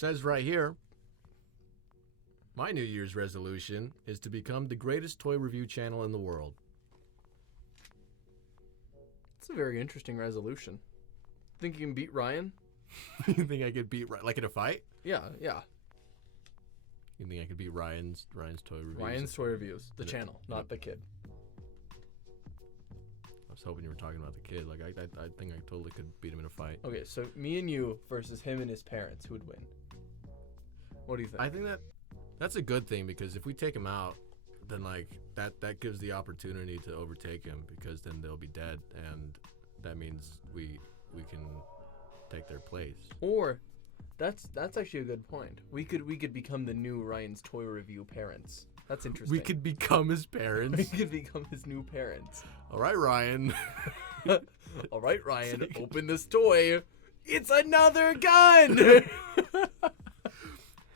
says right here, my New Year's resolution is to become the greatest toy review channel in the world. It's a very interesting resolution. Think you can beat Ryan? You think I could beat Ryan, like in a fight? Yeah. You think I could beat Ryan's toy reviews? Ryan's toy reviews, the channel, not the kid. I was hoping you were talking about the kid. Like I think I totally could beat him in a fight. Okay, so me and you versus him and his parents, who would win? What do you think? I think that's a good thing, because if we take him out, then like that gives the opportunity to overtake him, because then they'll be dead, and that means we can take their place. Or that's actually a good point. We could become the new Ryan's toy review parents. That's interesting. We could become his parents. We could become his new parents. All right, Ryan. All right, Ryan, open this toy. It's another gun.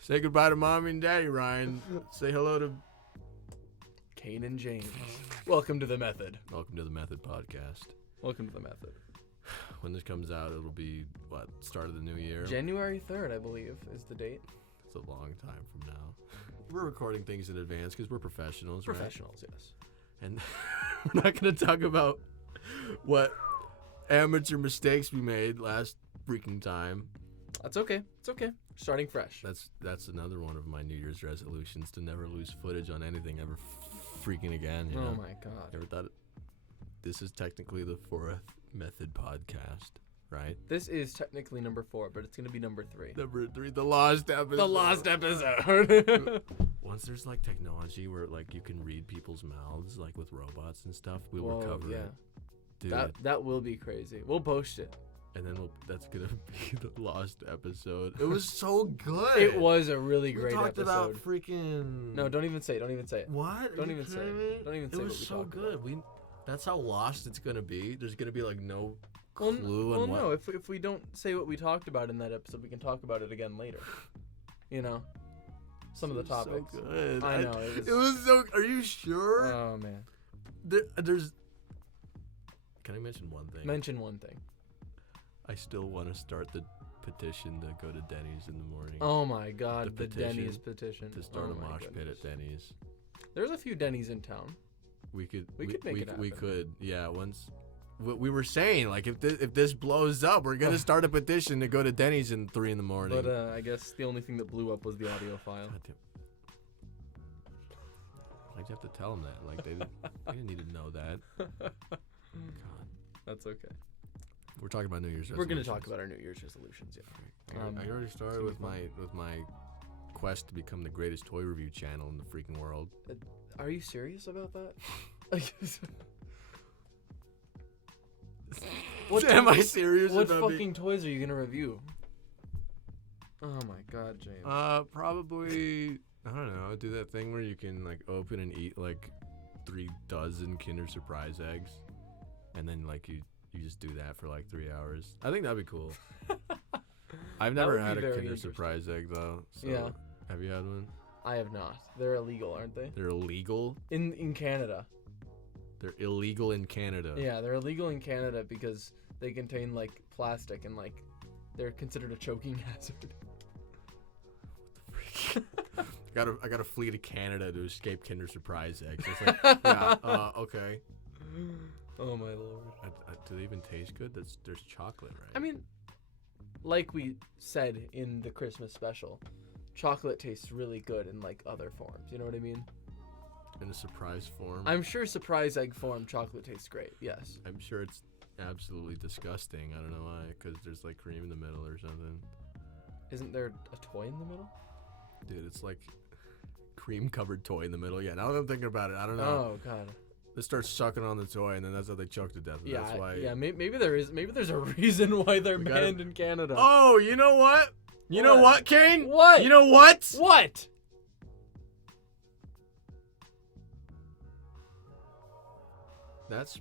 Say goodbye to mommy and daddy, Ryan. Say hello to Kayne and James. Welcome to the Method. Welcome to the Method Podcast. Welcome to the Method. When this comes out, it'll be, what, start of the new year? January 3rd, I believe, is the date. It's a long time from now. We're recording things in advance because we're professionals, right? Professionals, yes. And we're not going to talk about what amateur mistakes we made last freaking time. That's okay. It's okay. Starting fresh. That's another one of my New Year's resolutions, to never lose footage on anything ever freaking again. You know? Oh my God. Never thought this is technically the 4th Method Podcast, right? This is technically number 4, but it's going to be number 3. Number 3, the lost episode. The lost episode. Once there's like technology where like you can read people's mouths, like with robots and stuff, we'll recover it. Dude. That will be crazy. We'll post it. And then that's gonna be the lost episode. It was so good. It was a really great talked episode. About freaking. No, don't even say it. Don't even say it. What? Don't even say it. Don't even say it. It was so good. That's how lost it's gonna be. There's gonna be like no clue. Well, no. If we don't say what we talked about in that episode, we can talk about it again later. You know, some of the topics. So good. I know. It was so. Are you sure? Oh man. There's. Can I mention one thing? Mention one thing. I still want to start the petition to go to Denny's in the morning. Oh my God, the Denny's petition. To start a mosh pit at Denny's. There's a few Denny's in town. We could make it happen. We could, yeah. Once we were saying, like, if this blows up, we're gonna start a petition to go to Denny's in 3 in the morning. But I guess the only thing that blew up was the audio file. Why'd you have to tell them that? Like, they didn't need to know that. God. That's okay. We're talking about New Year's resolutions. We're going to talk about our New Year's resolutions, yeah. I already started with my quest to become the greatest toy review channel in the freaking world. Are you serious about that? Am I serious what about fucking toys are you going to review? Oh my God, James. Probably, I don't know, do that thing where you can like open and eat like 3 dozen Kinder Surprise eggs, and then like you just do that for like 3 hours. I think that'd be cool. I've never had a Kinder Surprise egg though. So yeah. Have you had one? I have not. They're illegal, aren't they? They're illegal? In Canada. They're illegal in Canada. Yeah, they're illegal in Canada because they contain like plastic and like they're considered a choking hazard. What the freak? I gotta flee to Canada to escape Kinder Surprise eggs. It's like, yeah, okay. Oh my lord. Do they even taste good? There's chocolate, right? I mean, like we said in the Christmas special, chocolate tastes really good in like other forms. You know what I mean? In a surprise form? I'm sure surprise egg form chocolate tastes great, yes. I'm sure it's absolutely disgusting. I don't know why, because there's like cream in the middle or something. Isn't there a toy in the middle? Dude, it's like cream-covered toy in the middle. Yeah, now that I'm thinking about it, I don't know. Oh, God. They start sucking on the toy, and then that's how they choke to death. Yeah, that's why. Yeah, maybe there's a reason why they're banned in Canada. Oh, you know what? You know what, Kayne? What? You know what? What? That's...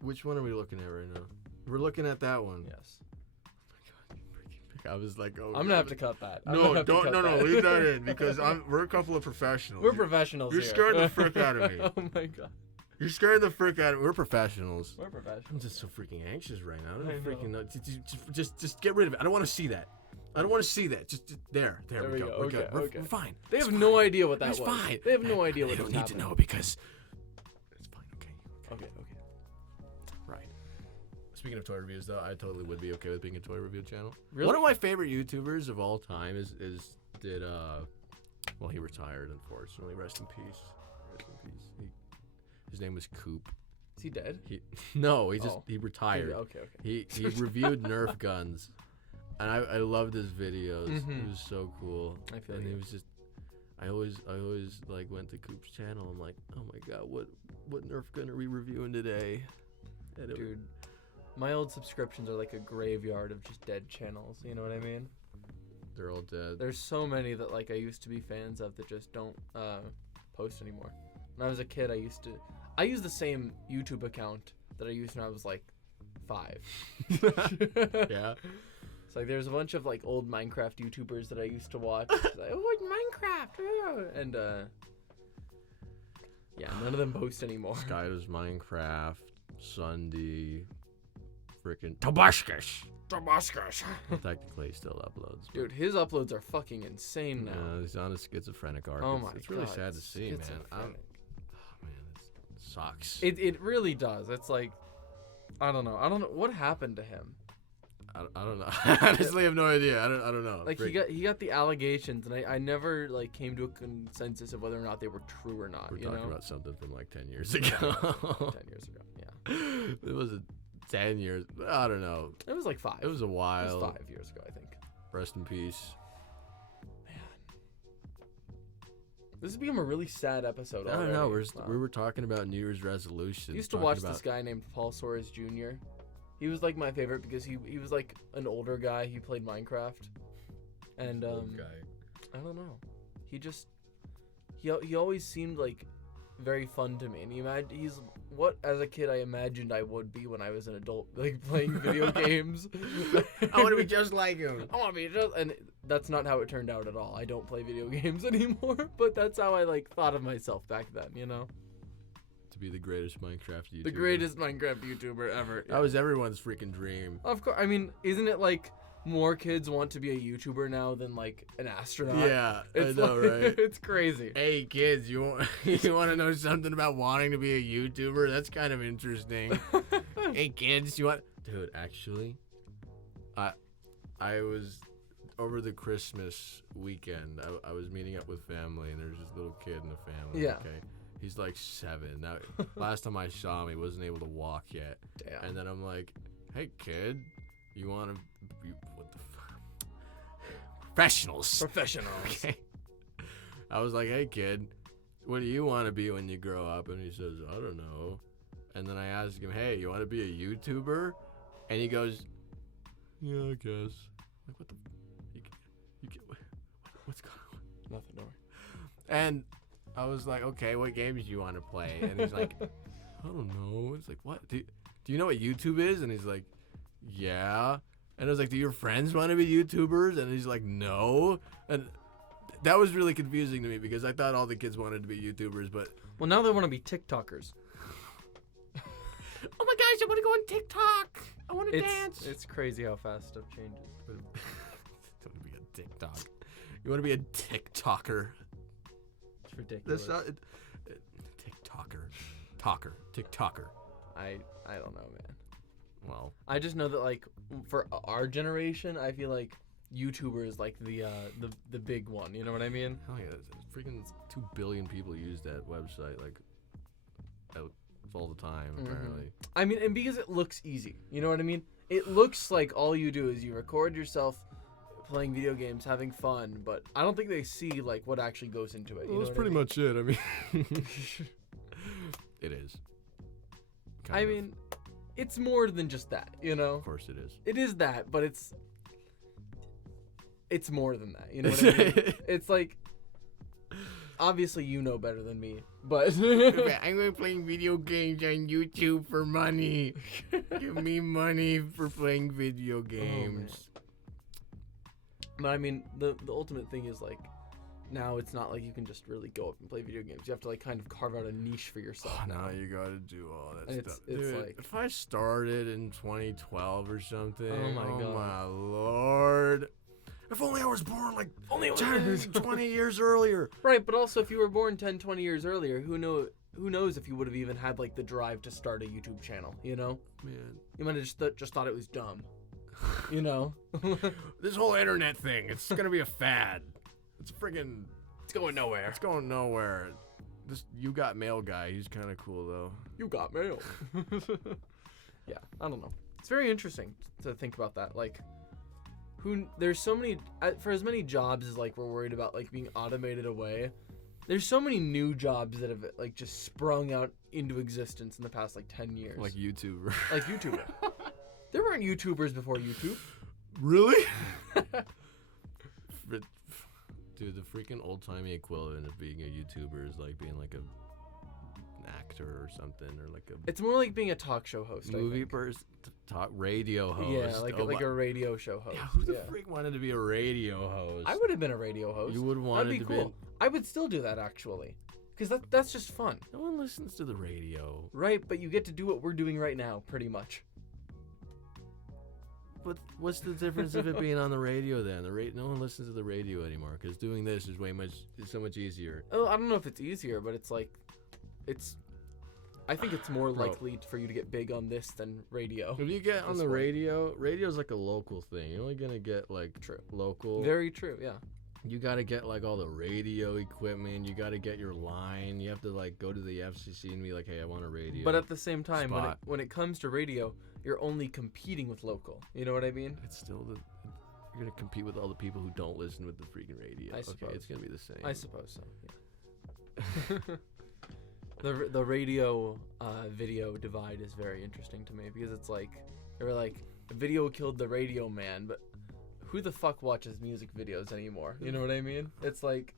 Which one are we looking at right now? We're looking at that one. Yes. Oh my God, you freaking pick. I was like, oh. I'm gonna have to cut that. No, leave that in, because we're a couple of professionals. We're professionals You're here. scaring the frick out of me. Oh my God. You're scaring the frick out of me. We're professionals. We're professionals. I'm just so freaking anxious right now. I I don't freaking know. Just get rid of it. I don't want to see that. I don't want to see that. Just there. There we go. We're good. Okay. We're fine. They have no idea what that It's was. fine. They have no idea what they was don't need happening. to know because it's fine. Okay. Okay. Right. Speaking of toy reviews, though, I totally would be okay with being a toy review channel. Really? One of my favorite YouTubers of all time well, he retired, unfortunately. Rest in peace. His name was Coop. Is he dead? He retired. Okay. He reviewed Nerf guns, and I loved his videos. Mhm. It was so cool. I feel and you. it was just, I always like went to Coop's channel. I'm like, oh my god, what Nerf gun are we reviewing today? And Dude, my old subscriptions are like a graveyard of just dead channels. You know what I mean? they're all dead. There's so many that like I used to be fans of that just don't post anymore. When I was a kid, I used the same YouTube account that I used when I was like 5. Yeah. It's like there's a bunch of like old Minecraft YouTubers that I used to watch. It's like, oh, Minecraft, and yeah, none of them post anymore. Skyler's Minecraft, Sunday, freaking Tabascus. Technically, he still uploads. but- Dude, his uploads are fucking insane now. Yeah, he's on a schizophrenic arc. Oh It's- my it's really God, sad to see, man. schizophrenic. Oh man, it sucks. It really does. It's like, I don't know what happened to him. I don't know. I honestly have no idea. I don't know. Like he got the allegations, and I never like came to a consensus of whether or not they were true or not. We're you talking know? about something from like 10 years ago. 10 years ago. Yeah, It was 10 years. I don't know. it was like 5. It was a It while. was 5 years ago, I think. Rest in peace. This has become a really sad episode. I don't know. already. We were talking about New Year's resolutions. I used to watch this guy named Paul Soares Jr. He was like my favorite because he was like an older guy. He played Minecraft, and Old guy. I don't know. He always seemed like very fun to me, and he's what as a kid I imagined I would be when I was an adult, like playing video games. I want to be just like him. I want to be just, and that's not how it turned out at all. I don't play video games anymore, but that's how I like thought of myself back then. You know, To be the greatest Minecraft YouTuber. the greatest Minecraft YouTuber ever. That was everyone's freaking dream. Of course. I mean, isn't it like more kids want to be a YouTuber now than like an astronaut? Yeah, It's I know, like, right? It's crazy. Hey kids, you want to know something about wanting to be a YouTuber? That's kind of interesting. Hey kids, you want? Dude, actually, I was over the Christmas weekend. I was meeting up with family, and there's this little kid in the family. Yeah. Okay. He's like 7. Now, last time I saw him, he wasn't able to walk yet. Damn. And then I'm like, hey kid, you want to? What the fuck? Professionals. Professionals. Okay. I was like, hey kid, what do you want to be when you grow up? And he says, I don't know. And then I asked him, hey, you want to be a YouTuber? And he goes, yeah, I guess. Like, what the? What's going on? Nothing, don't worry. And I was like, okay, what games do you want to play? And he's like, I don't know. It's like, what? Do you know what YouTube is? And he's like, yeah. And I was like, do your friends want to be YouTubers? And he's like, no. And that was really confusing to me because I thought all the kids wanted to be YouTubers, but Well, now they want to be TikTokers. oh my gosh, I want to go on TikTok. I want to dance. It's crazy how fast stuff changes. You want to be a TikTok. You want to be a TikToker. It's ridiculous. That's not TikToker. I don't know, man. Well, I just know that like for our generation, I feel like YouTuber is like the big one. You know what I mean? hell yeah, freaking 2 billion people use that website like all the time apparently. I mean, and because it looks easy. You know what I mean? It looks like all you do is you record yourself playing video games, having fun, but I don't think they see like what actually goes into it. You Well, know that's what pretty I mean? much it. I mean, it is. I mean, it's more than just that, you know? Of course it is. It is that, but it's more than that. You know what I mean? It's like, obviously you know better than me, but I'm going to play video games on YouTube for money. Give me money for playing video games. But I mean, the ultimate thing is like, now it's not like you can just really go up and play video games. You have to like kind of carve out a niche for yourself. Now you got to do all that And stuff. it's Dude, like- if I started in 2012 or something, Oh my God. my lord. If only I was born like Only 10, 20 years earlier. Right, but also if you were born 10, 20 years earlier, who knows if you would have even had like the drive to start a YouTube channel, you know? Man. You might have just thought it was dumb. You know? This whole internet thing, it's gonna be a fad. It's friggin'... It's going nowhere. It's going nowhere. This You Got Mail guy, he's kind of cool, though. You got mail. Yeah, I don't know. It's very interesting to think about that. Like, there's so many... For as many jobs as, like, we're worried about, like, being automated away, there's so many new jobs that have, like, just sprung out into existence in the past, like, 10 years. Like YouTuber. Like YouTuber. There weren't YouTubers before YouTube. Really? Dude, the freaking old-timey equivalent of being a YouTuber is like being like an actor or something, or like a It's more like being a talk show host. movie person, talk radio host. Yeah, like a radio show host. Yeah, who the freak wanted to be a radio host? I would have been a radio host. You would have wanted That'd be to cool. I would still do that actually, because that's just fun. No one listens to the radio. Right, but you get to do what we're doing right now, pretty much. But what's the difference of it being on the radio then? No one listens to the radio anymore because doing this is so much easier. Oh, I don't know if it's easier, but it's like, I think it's more Bro. likely for you to get big on this than radio. If you get on This the way. radio's like a local thing. You're only gonna get like True. local. Very true, yeah. You gotta get like all the radio equipment. You gotta get your line. You have to like go to the FCC and be like, hey, I want a radio. But at the same time, spot. when it comes to radio, you're only competing with local. You know what I mean? It's still you're gonna compete with all the people who don't listen with the freaking radio. I Okay, suppose. it's gonna be the same. I suppose so. Yeah. The radio video divide is very interesting to me because it's like they're like video killed the radio man, but who the fuck watches music videos anymore? You know what I mean? It's like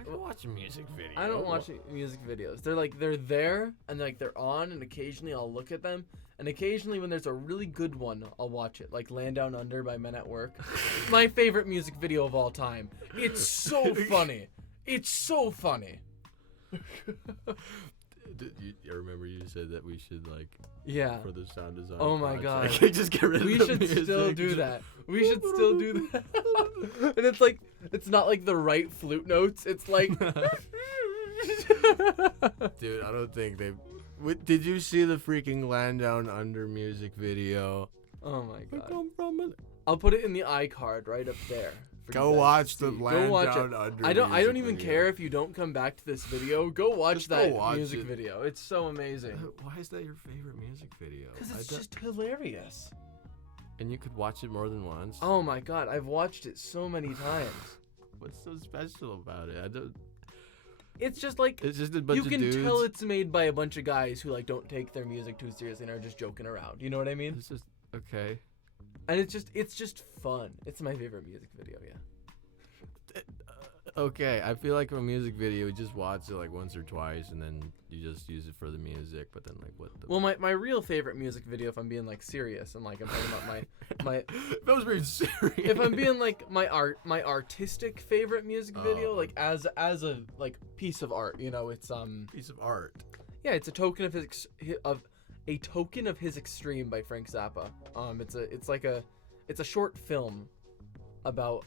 I can watch a music video. I don't watch music videos. They're there and like they're on, and occasionally I'll look at them, and occasionally when there's a really good one, I'll watch it. Like Land Down Under by Men at Work. My favorite music video of all time. It's so funny. It's so funny. I remember you said that we should like Yeah. for the sound design. Oh my project, God. just get rid of We the should music. still do that. We should still do that. And it's like, it's not like the right flute notes. It's like. Dude, I don't think they. Did you see the freaking Land Down Under music video? Oh my I God. come from it. I'll put it in the iCard right up there. for Go you guys watch to the see. Land Go watch Down it. Under. I don't music even video. care if you don't come back to this video. Go watch Just go that watch music it. video. It's so amazing. Why is that your favorite music video? Because I it's don't- just hilarious. And you could watch it more than once. Oh my God, I've watched it so many times. What's so special about it? I don't. It's just like It's just a bunch you of can dudes. tell it's made by a bunch of guys who like don't take their music too seriously and are just joking around. You know what I mean? It's just okay. And it's just fun. It's my favorite music video. Yeah. Okay, I feel like a music video, you just watch it like once or twice, and then you just use it for the music. But then, like, what the? Well, my real favorite music video, if I'm being like serious and like I'm talking about my that was very serious. if I'm being like my artistic favorite music video, Oh. like as a like piece of art, you know, it's piece of art. yeah, it's a token of his extreme by Frank Zappa. It's a short film about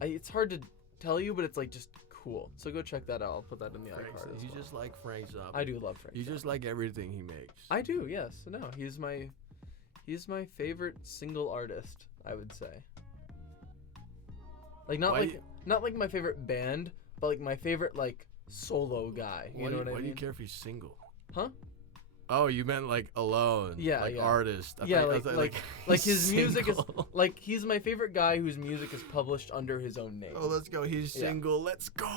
it's hard to tell you, but it's like just cool. So go check that out. I'll put that in the iCard. as You well. just like Frank Zappa. I do love Frank. You Zappa. just like everything he makes. I do, yes. No, he's my favorite single artist, I would say. Like not Why not like my favorite band, but like my favorite like solo guy. You know what I mean? Why do you care if he's single? Huh? Oh, you meant like alone. Yeah, like yeah. artist. Yeah, I thought, like he's his music is single. like he's my favorite guy whose music is published under his own name. Oh, let's go. He's Yeah. single. Let's go.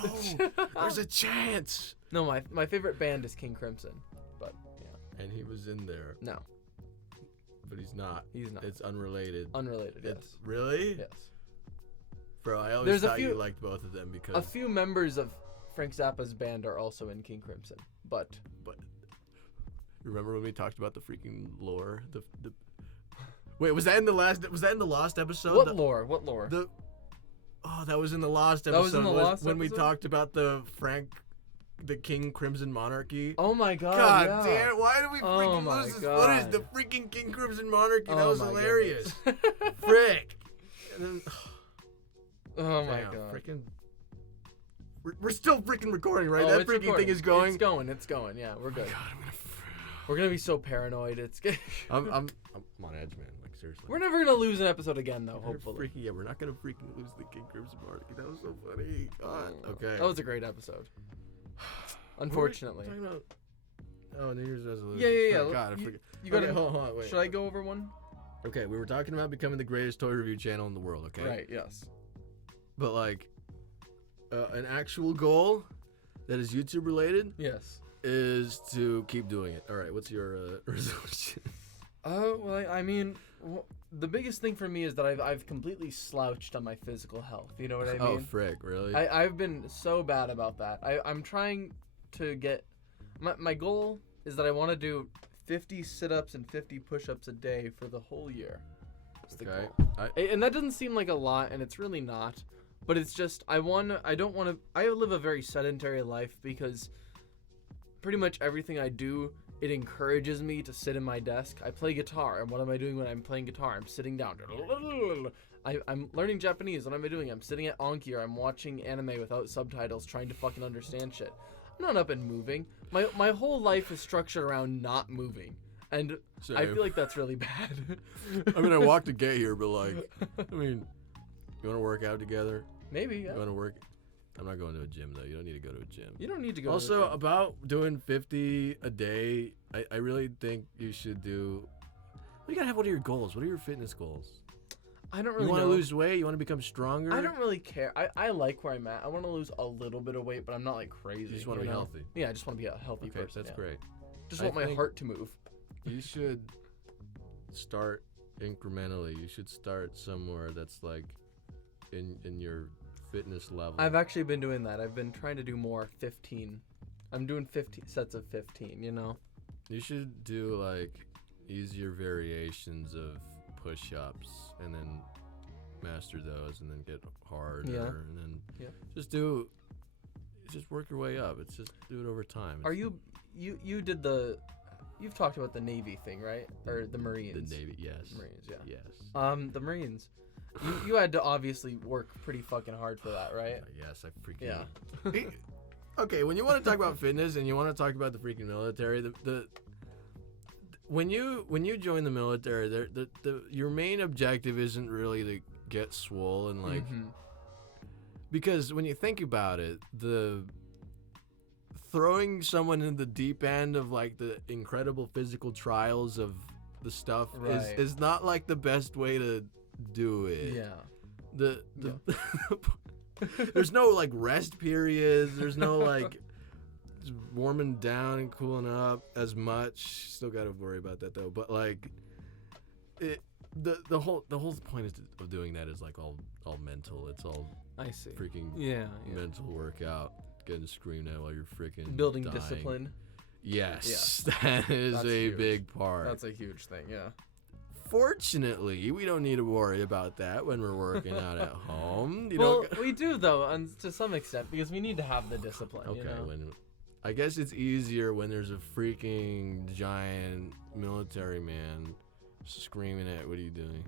There's a chance. No, my favorite band is King Crimson, but yeah, And he was in there, no, but he's not. he's not. It's unrelated. Unrelated. It's Yes. really? Yes. Bro, I always There's a thought you few- liked both of them because A few members of Frank Zappa's band are also in King Crimson, but remember when we talked about the freaking lore? The Wait, was that in the last episode? what lore? What lore? Oh, that was in the lost episode. That was in the lost when we episode? talked about the Frank the King Crimson Monarchy. Oh my god. God yeah. damn! Why did we freaking my lose this God. footage? The freaking King Crimson Monarchy. That Oh was my hilarious. goodness. Frick. And then, Oh my damn, god. Freaking. We're still freaking recording, right? Oh, That it's freaking recording. thing is going. It's going. Yeah, we're good. God, We're gonna be so paranoid. It's good. I'm on edge, man. Like seriously. We're never gonna lose an episode again, though. Hopefully. We're not gonna freaking lose the King Crimson Monarchy. That was so funny. God. Okay. That was a great episode. Unfortunately. What were we talking about? Oh, New Year's resolution. Yeah. Oh, God, I forget. You gotta. Okay, hold on, wait. Should I go over one? Okay, we were talking about becoming the greatest toy review channel in the world. Okay. Right. Yes. But like, an actual goal that is YouTube related Yes. is to keep doing it. All right. What's your resolution? Well, I mean, the biggest thing for me is that I've completely slouched on my physical health. You know what I mean? Oh, frick! Really? I've been so bad about that. I'm trying to get my goal is that I want to do 50 sit-ups and 50 push-ups a day for the whole year. That's the Okay. goal. And that doesn't seem like a lot, and it's really not. But it's just I don't want to. I live a very sedentary life because pretty much everything I do, it encourages me to sit in my desk. I play guitar, and what am I doing when I'm playing guitar? I'm sitting down. I'm learning Japanese. What am I doing? I'm sitting at Anki, or I'm watching anime without subtitles, trying to fucking understand shit. I'm not up and moving. My whole life is structured around not moving, and Same. I feel like that's really bad. I mean, I walked to get here, but like, I mean, you want to work out together? Maybe. You Yeah. want to work? I'm not going to a gym though. You don't need to go to a gym. You don't need to go. Also, to the gym. about doing 50 a day, I really think you should do. You gotta have what are your goals? What are your fitness goals? I don't really. You want to know. lose weight? You want to become stronger? I don't really care. I like where I'm at. I want to lose a little bit of weight, but I'm not like crazy. You just want to be know? healthy. Yeah, I just want to be a healthy Okay, person. that's yeah. great. Just I want my think- heart to move. You should start incrementally. You should start somewhere that's like in your fitness level. I've actually been doing that. I've been trying to do more 15. I'm doing 15 sets of 15, you know? You should do like easier variations of push-ups and then master those and then get harder and then just work your way up. It's just do it over time. Are you did you've talked about the Navy thing, right? Or the Marines? The Navy, yes. Marines, yeah. Yes. The Marines. You had to obviously work pretty fucking hard for that, right? Yes, I freaking Yeah. Okay, when you want to talk about fitness and you want to talk about the freaking military, when you join the military, your main objective isn't really to get swole and like because when you think about it, the throwing someone in the deep end of like the incredible physical trials of the stuff Right. is not like the best way to do it. Yeah. There's no like rest periods. There's no like just warming down and cooling up as much. Still got to worry about that though. But like, the whole point of doing that is like all mental. It's all I see. freaking Yeah. mental workout. Getting screamed at while you're freaking Building dying. discipline. Yes, that is That's a huge. big part. That's a huge thing, yeah. Fortunately, we don't need to worry about that when we're working out at home. Well, we do though, to some extent, because we need to have the discipline. Okay, You know? I guess it's easier when there's a freaking giant military man screaming at. What are you doing?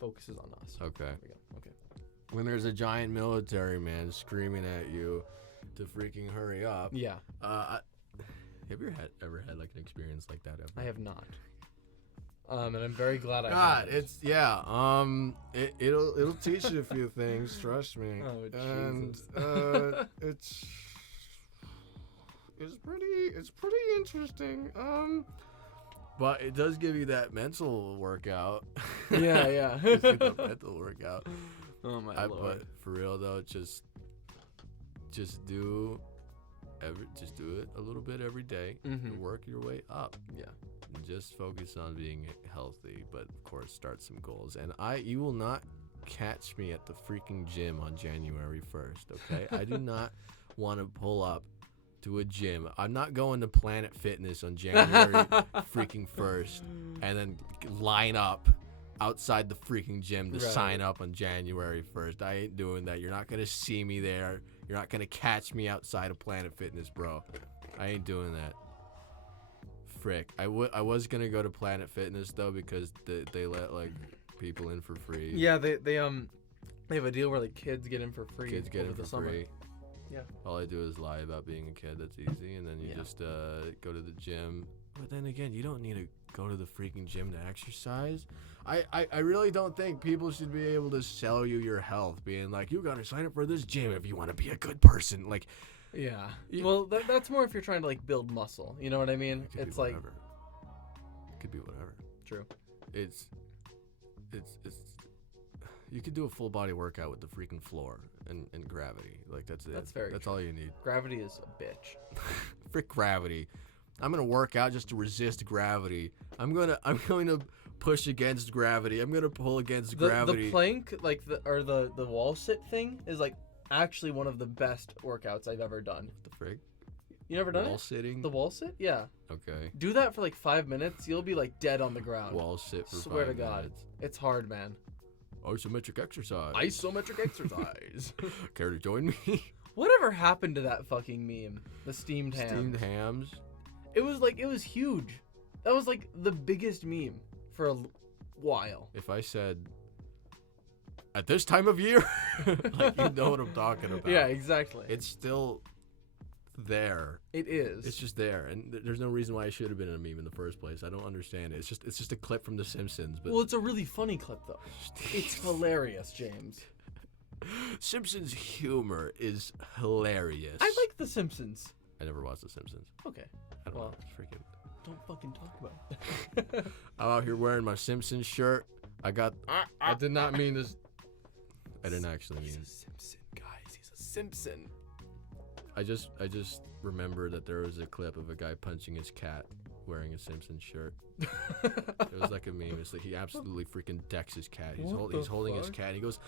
Focuses on us. Okay. There we go. Okay. When there's a giant military man screaming at you to freaking hurry up. Yeah, Have you ever had like an experience like that ever? I have not. And I'm very glad I God, haven't. it'll teach you a few things. Trust me. Oh, And Jesus. it's pretty interesting. But it does give you that mental workout. Yeah. It's like a mental workout. Oh my But lord. for real though, just do it a little bit every day and work your way up. Yeah. And just focus on being healthy, but of course start some goals. And you will not catch me at the freaking gym on January 1st, okay? I do not want to pull up to a gym. I'm not going to Planet Fitness on January freaking 1st and then line up outside the freaking gym to Right. sign up on January 1st. I ain't doing that. You're not going to see me there You're not gonna catch me outside of Planet Fitness, bro. I ain't doing that. Frick. I was gonna go to Planet Fitness though because they let like people in for free. Yeah, they have a deal where like kids get in for free. Kids get in over for the summer. free. Yeah. All I do is lie about being a kid. That's easy, and then you just go to the gym. But then again, you don't need to go to the freaking gym to exercise. I really don't think people should be able to sell you your health, being like, you gotta sign up for this gym if you want to be a good person. Like, yeah. Well, that's more if you're trying to like build muscle. You know what I mean? It's like it could be whatever. True. It's you could do a full body workout with the freaking floor and gravity. Like that's it. That's all you need. Gravity is a bitch. Frick gravity. I'm gonna work out just to resist gravity. I'm going to push against gravity. I'm gonna pull against gravity. The plank, like the wall sit thing, is like actually one of the best workouts I've ever done. What the frick? You never done wall it? sitting? The wall sit? Yeah. Okay. Do that for like 5 minutes. You'll be like dead on the ground. Wall sit for Swear 5 to God, minutes. it's hard, man. Isometric exercise. Isometric exercise. Care to join me? Whatever happened to that fucking meme? The steamed hams. Steamed hams. It was huge. That was like the biggest meme for a while. If I said at this time of year, like you know what I'm talking about. Yeah, exactly. It's still there. It is. It's just there, and there's no reason why it should have been a meme in the first place. I don't understand it. It's just a clip from The Simpsons. But well, it's a really funny clip though. It's hilarious, James. Simpsons humor is hilarious. I like The Simpsons. I never watched The Simpsons. Okay. I don't know. It's freaking. Don't fucking talk about it. I'm out here wearing my Simpsons shirt. I did not mean this. I didn't actually mean. He's a Simpson, guys. He's a Simpson. I just remember that there was a clip of a guy punching his cat wearing a Simpsons shirt. It was like a meme. It's like he absolutely freaking decks his cat. He's holding his cat. And he goes,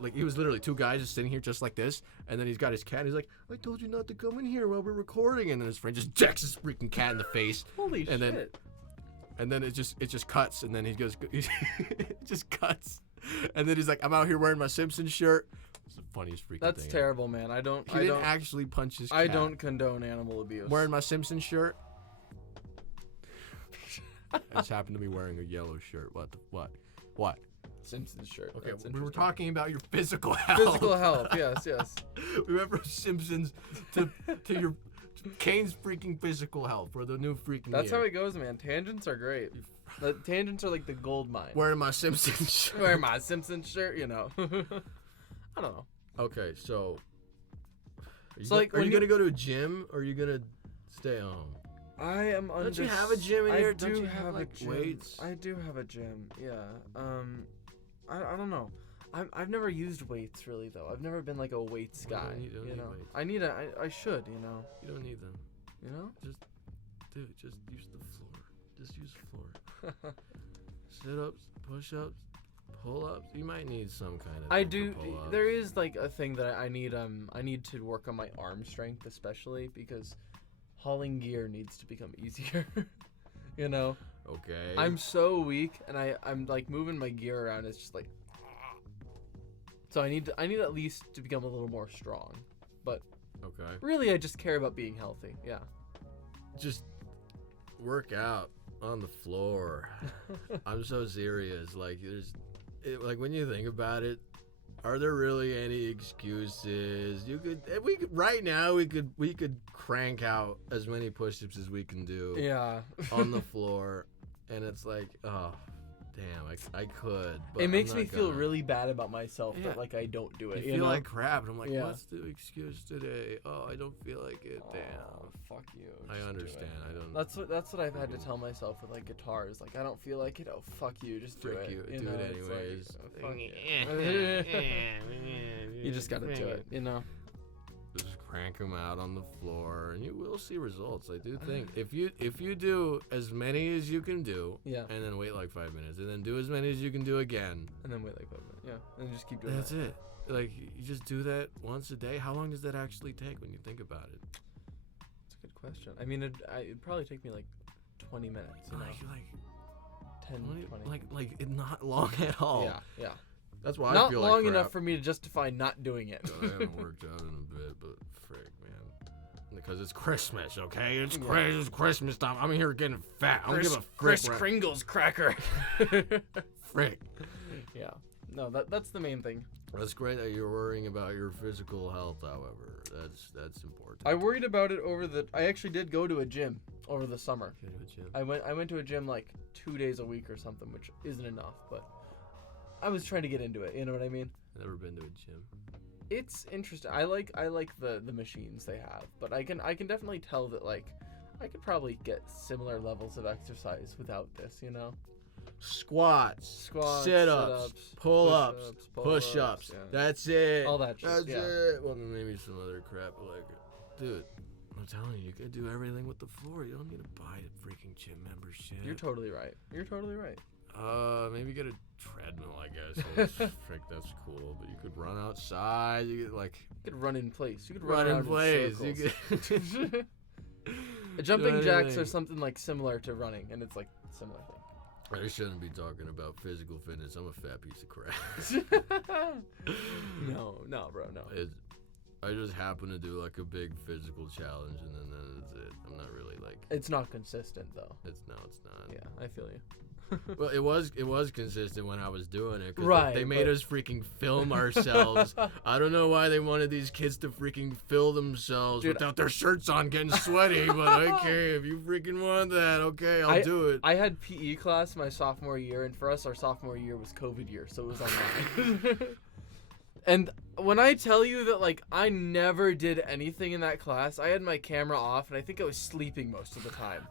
like he was literally two guys just sitting here just like this, and then he's got his cat. And he's like, I told you not to come in here while we're recording. And then his friend just decks his freaking cat in the face. Holy shit. And then it just cuts, and then he goes, it just cuts, and then he's like, I'm out here wearing my Simpsons shirt. It's the funniest freaking thing. That's terrible, man. He didn't actually punch his cat. I don't condone animal abuse. Wearing my Simpsons shirt. I just happened to be wearing a yellow shirt. What? Simpsons shirt. Okay, That's we were talking about your physical health. Physical health, yes. We went from Simpsons to your Kayne's freaking physical health for the new freaking That's year. how it goes, man. Tangents are great. The tangents are like the gold mine. Wearing my Simpsons shirt. Wearing my Simpsons shirt, you know. I don't know. Okay, so are you gonna go to a gym or are you gonna stay at home? I am Don't you have a gym in here? Don't you have like gym. weights? I do have a gym. Yeah. I don't know. I've never used weights really though. I've never been like a weights guy. You don't need know. weights. I should. You know. You don't need them. You know. Just use the floor. Just use the floor. Sit-ups, push-ups, pull-ups. You might need some kind of. I do. Pull-ups. There is like a thing that I need. I need to work on my arm strength, especially because hauling gear needs to become easier. You know. Okay. I'm so weak, and I'm like moving my gear around. It's just like. So I need at least to become a little more strong, but. Okay. Really, I just care about being healthy. Yeah. Just work out on the floor. I'm so serious. Like like when you think about it, are there really any excuses? Right now we could crank out as many push-ups as we can do. Yeah. On the floor, and it's like, oh, damn, I could. But it makes I'm me not feel gonna. really bad about myself Yeah. that like I don't do it. You You feel know? like crap, and I'm like, Yeah. what's the excuse today? Oh, I don't feel like it. Damn. Oh, fuck you. I Just do understand. it. I don't. That's what I've had to tell myself with like guitars. Like I don't feel like it. Oh fuck you. Just do Frick it. you. You Do know, it it's anyways. Like, oh, fuck you. You just gotta do it. You know. Just crank them out on the floor, and you will see results. I do think if you do as many as you can do, Yeah. and then wait like 5 minutes, and then do as many as you can do again. And then wait like 5 minutes. Yeah. And just keep doing That's that. it. Like you just do that once a day. How long does that actually take when you think about it? That's a good question. I mean, it'd probably take me like 20 minutes. You know? Like 10, 20. like not long at all. Yeah. That's why I Not feel long like enough crap. for me to justify not doing it. I haven't worked out in a bit, but frick, man. Because it's Christmas, okay? It's Christmas time. I'm here getting fat. I don't give a frick. Chris Kringle's cracker. Frick. Yeah. No, that's the main thing. That's great that you're worrying about your physical health, however. That's important. I worried about it I actually did go to a gym over the summer. Go to a gym. I went to a gym like 2 days a week or something, which isn't enough, but I was trying to get into it, you know what I mean? Never been to a gym. It's interesting. I like the machines they have, but I can definitely tell that like I could probably get similar levels of exercise without this, you know? Squats, Sit-ups, sit-ups, pull-ups, push-ups, push-ups. yeah. That's it. All that shit, That's yeah. it. Well, then maybe some other crap like, dude, I'm telling you, you can do everything with the floor. You don't need to buy a freaking gym membership. You're totally right. Maybe get a treadmill, I guess. Frick, that's cool. But you could run outside. You could like. You could run in place. You could run in place. In You could. Jumping jacks are something like similar to running, and it's like similar thing. I shouldn't be talking about physical fitness. I'm a fat piece of crap. No, bro, no. I just happen to do like a big physical challenge, and then that's it. I'm not really like. It's not consistent though. It's not. Yeah, I feel you. Well, it was consistent when I was doing it. 'Cause Right, They made but- us freaking film ourselves. I don't know why they wanted these kids to freaking film themselves Dude, without their shirts on, getting sweaty. But okay, if you freaking want that, okay, I'll do it. I had PE class my sophomore year, and for us, our sophomore year was COVID year, so it was online. And when I tell you that, like, I never did anything in that class, I had my camera off, and I think I was sleeping most of the time.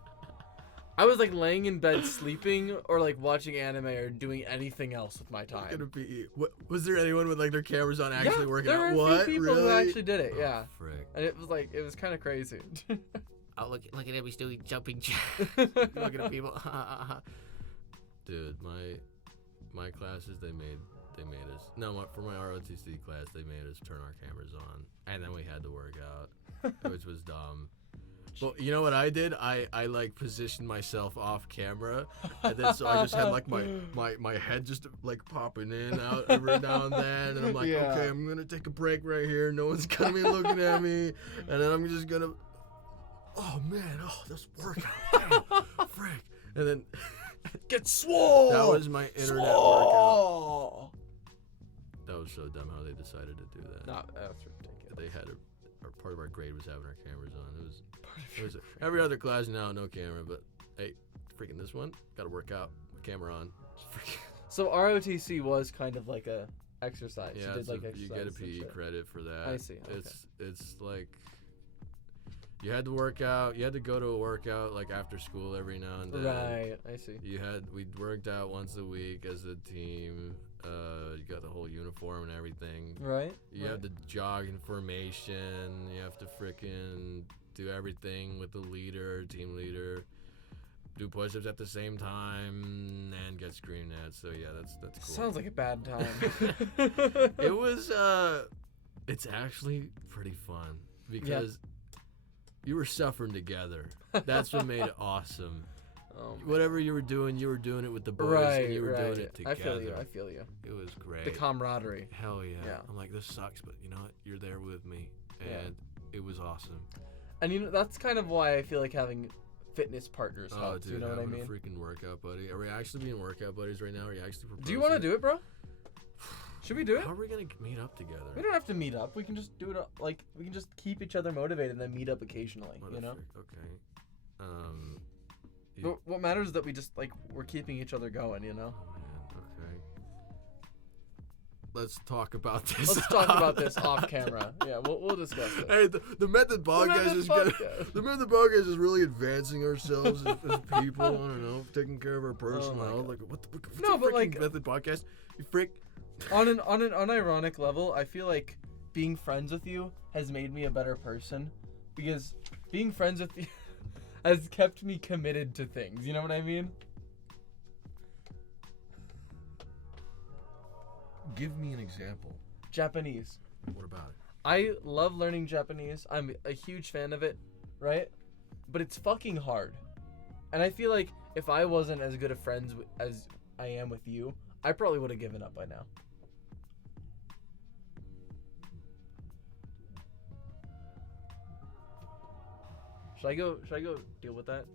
I was, like, laying in bed sleeping or, like, watching anime or doing anything else with my time. Gonna be. Was there anyone with like their cameras on actually working there out? were What? a few people Really? who actually did it, yeah. Oh, frick. And it was kind of crazy. Oh, look at him, he's doing jumping jacks. Looking at people. Dude, my classes, they made us. No, for my ROTC class, they made us turn our cameras on, and then we had to work out, which was dumb. Well, you know what I did? I like positioned myself off camera, and then so I just had like my head just like popping in out every now and then, and I'm like, Yeah. okay, I'm gonna take a break right here. No one's gonna be looking at me, and then I'm just gonna. Oh man, this workout, damn, frick, and then Get swole! that was my internet workout. Swole! That was so dumb how they decided to do that. No, that's ridiculous. They had our part of our grade was having our cameras on. It was every other class now, no camera, but hey, freaking this one, gotta work out, camera on. So ROTC was kind of like a exercise. Yeah, you did like exercise. you get a and PE shit. credit for that. I see, okay. It's like you had to work out. You had to go to a workout like after school every now and then. Right, I see. We worked out once a week as a team. You got the whole uniform and everything. Right. You have to jog in formation. You have to frickin' do everything with the leader, team leader. Do push-ups at the same time and get screamed at. So yeah, that's cool. Sounds like a bad time. It was it's actually pretty fun because you were suffering together. That's what made it awesome. Oh, man. Whatever you were doing it with the boys, Right, and you were right. doing it together. I feel you. It was great. The camaraderie. Hell yeah. Yeah. I'm like, this sucks, but you know what? You're there with me, and it was awesome. And you know, that's kind of why I feel like having fitness partners Oh, helps. dude, You know what I having mean? a freaking workout buddy. Are we actually being workout buddies right now? Are you actually proposing? Do you want to do it, bro? Should we do it? How are we gonna meet up together? We don't have to meet up. We can just do it. Like we can just keep each other motivated and then meet up occasionally. What You the know. frick? Okay. But what matters is that we just like we're keeping each other going. You know. Oh man. Okay. Let's talk about this. Let's talk about this off camera. Yeah, we'll discuss it. Hey, the Method Podcast Method is Podcast. good. The Method Podcast is really advancing ourselves as people. I don't know, taking care of our personal my health. God. Like what's No, the but, freaking like- Method Podcast? You freak. On an unironic level, I feel like being friends with you has made me a better person because being friends with you has kept me committed to things. You know what I mean? Give me an example. Japanese. What about it? I love learning Japanese. I'm a huge fan of it, right? But it's fucking hard. And I feel like if I wasn't as good of friends as I am with you, I probably would have given up by now. Should I go deal with that?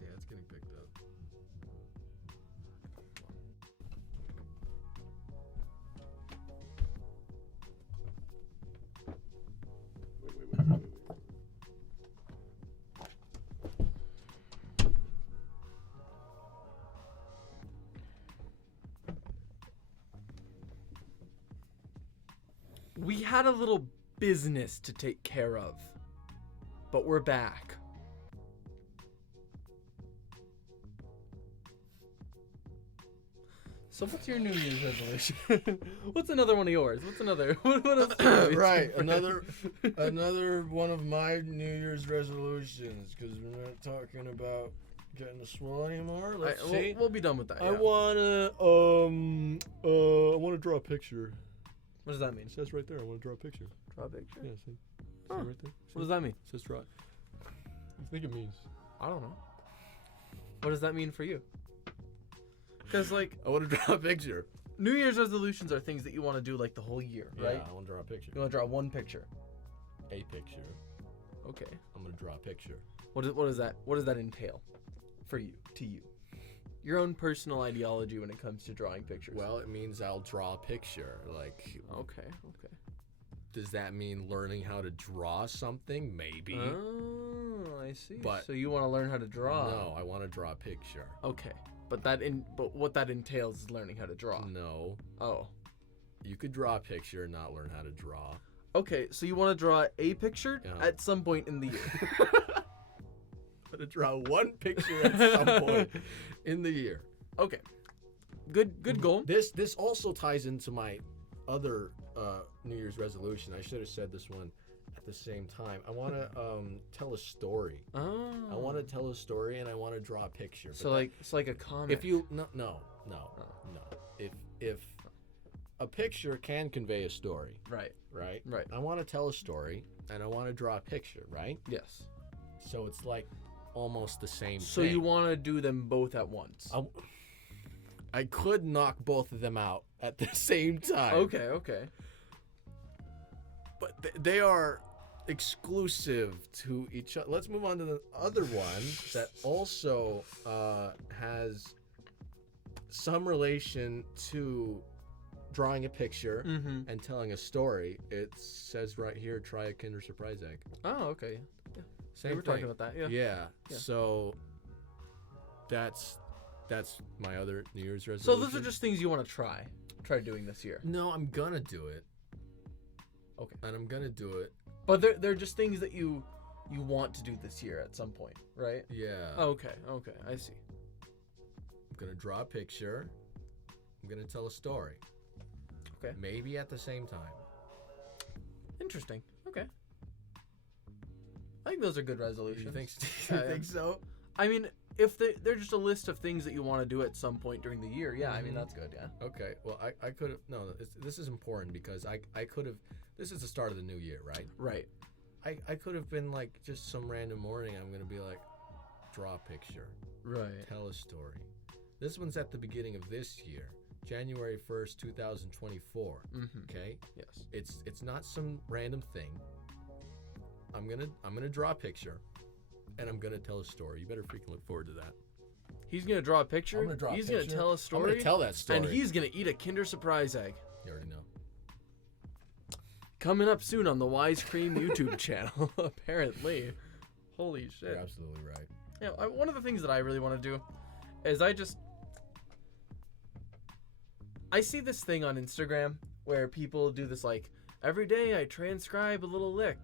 Yeah, it's getting picked up. Wait. We had a little business to take care of, but we're back. So what's your New Year's resolution? What's another one of yours? What's another? What else Right, another one of my New Year's resolutions, because we're not talking about getting a SWOLE anymore. Let's see. We'll be done with that. I Yeah. wanna draw a picture. What does that mean? It says right there. I want to draw a picture. Draw a picture? Yeah, see Huh. right there. What does that mean? It says draw. I think it means. I don't know. What does that mean for you? Because like I want to draw a picture. New Year's resolutions are things that you want to do like the whole year, right? Yeah, I want to draw a picture. You want to draw one picture. A picture. Okay. I'm gonna draw a picture. What does that entail for you, to you? Your own personal ideology when it comes to drawing pictures. Well, it means I'll draw a picture. Like, Okay. does that mean learning how to draw something? Maybe. Oh, I see. But- so you want to learn how to draw? No, I want to draw a picture. Okay. But what that entails is learning how to draw. No. Oh. You could draw a picture and not learn how to draw. Okay, so you want to draw a picture Yeah. at some point in the year. I'm gonna draw one picture at some point in the year. Okay. Good goal. This also ties into my other New Year's resolution. I should have said this one at the same time. I want to tell a story. Oh. I want to tell a story and I want to draw a picture. So like it's like a comic. if you no. If a picture can convey a story, Right. right? Right. I want to tell a story and I want to draw a picture, right? Yes. So it's like almost the same So thing. you want to do them both at once. I could knock both of them out at the same time. Okay. But they are exclusive to each other. Let's move on to the other one that also has some relation to drawing a picture Mm-hmm. and telling a story. It says right here, try a Kinder Surprise egg. Oh, okay. Same We were thing. talking about that. Yeah. Yeah. Yeah. So that's my other New Year's So resolution. those are just things you want to try doing this year. No, I'm gonna do it. Okay. And I'm gonna do it. But they're just things that you want to do this year at some point, right? Yeah. Okay. I see. I'm gonna draw a picture. I'm gonna tell a story. Okay. Maybe at the same time. Interesting. Okay. I think those are good resolutions. You think? Yeah, You think so? I mean, if they're just a list of things that you want to do at some point during the year, yeah, I mean, Mhm. that's good, yeah. Okay. Well, I could have. No, this is important because I could have. This is the start of the new year, right? Right. I could have been like just some random morning. I'm gonna be like, draw a picture, Right. tell a story. This one's at the beginning of this year, January 1st, 2024. Mm-hmm. Okay. Yes. It's not some random thing. I'm gonna draw a picture, and I'm gonna tell a story. You better freaking look forward to that. He's going to draw a picture. I'm gonna draw a He's picture. going to tell a I'm story. gonna tell that story. And he's going to eat a Kinder Surprise egg. You already know. Coming up soon on the Wise Cream YouTube channel, apparently. Holy shit. You're absolutely right. Yeah, one of the things that I really want to do is I see this thing on Instagram where people do this like every day I transcribe a little lick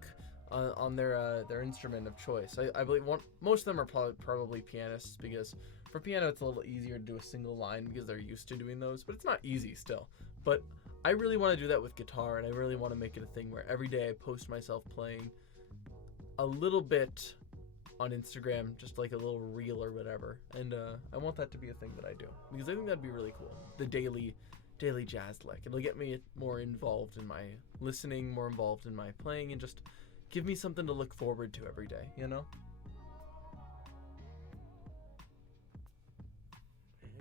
on their instrument of choice. I believe most of them are probably pianists because for piano it's a little easier to do a single line because they're used to doing those, but it's not easy still. But I really want to do that with guitar, and I really want to make it a thing where every day I post myself playing a little bit on Instagram, just like a little reel or whatever, and I want that to be a thing that I do because I think that'd be really cool. The daily jazz lick. It'll get me more involved in my listening, more involved in my playing, and just give me something to look forward to every day, you know?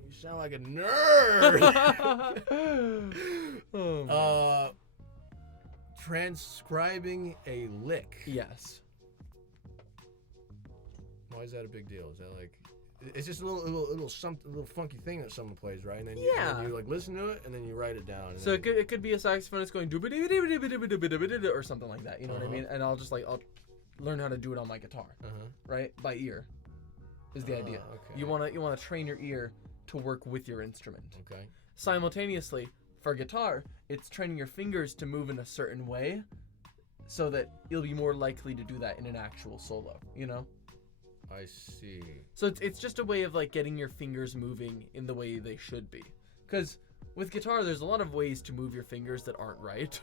You sound like a nerd. Oh, Transcribing a lick. yes. Why is that a big deal? Is that like? It's just a little funky thing that someone plays, right? And then you, and then you like listen to it, and then you write it down. So it could be a saxophonist going or something like that. You know what I mean? And I'll learn how to do it on my guitar, right? By ear, is the idea. Okay. You wanna train your ear to work with your instrument. Okay. Simultaneously, for guitar, it's training your fingers to move in a certain way, so that you'll be more likely to do that in an actual solo. You know. I see. So it's just a way of like getting your fingers moving in the way they should be. Because with guitar, there's a lot of ways to move your fingers that aren't right.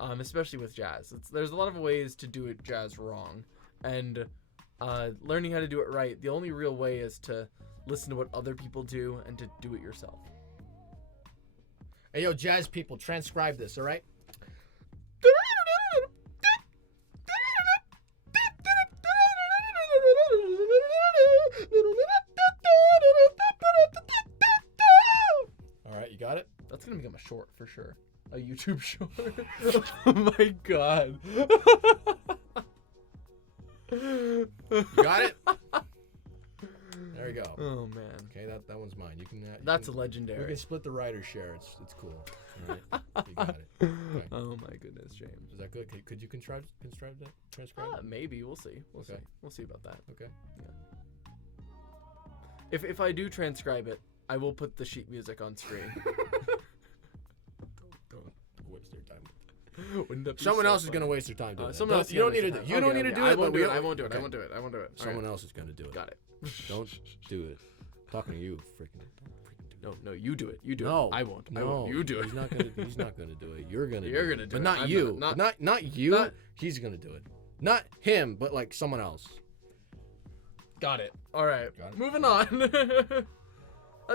Especially with jazz. There's a lot of ways to do it jazz wrong. And learning how to do it right, the only real way is to listen to what other people do and to do it yourself. Hey, yo, jazz people, transcribe this, all right? You got it? That's gonna become a short for sure. A YouTube short. Oh my god. You got it? There we go. Oh man. Okay, that one's mine. You can. That's legendary. We can split the writer's share. It's cool. All right. You got it. Okay. Oh my goodness, James. Is that good? Could you transcribe that? Maybe. We'll see. We'll see. We'll see about that. Okay. Yeah. If I do transcribe it, I will put the sheet music on screen. don't waste your time. Someone else is gonna waste their time doing someone else. You don't need to do. You don't need to do it. I won't do it. I won't do it. I won't do it. I won't do it. Someone else is gonna do it. Got it. Don't do it. Talking to you, freaking. No, you do it. You do it. I won't. No, I won't. You do it. He's not gonna do it. You're gonna. You're gonna do it. it. But not you. Not you. He's gonna do it. Not him, but like someone else. Got it. All right. Moving on.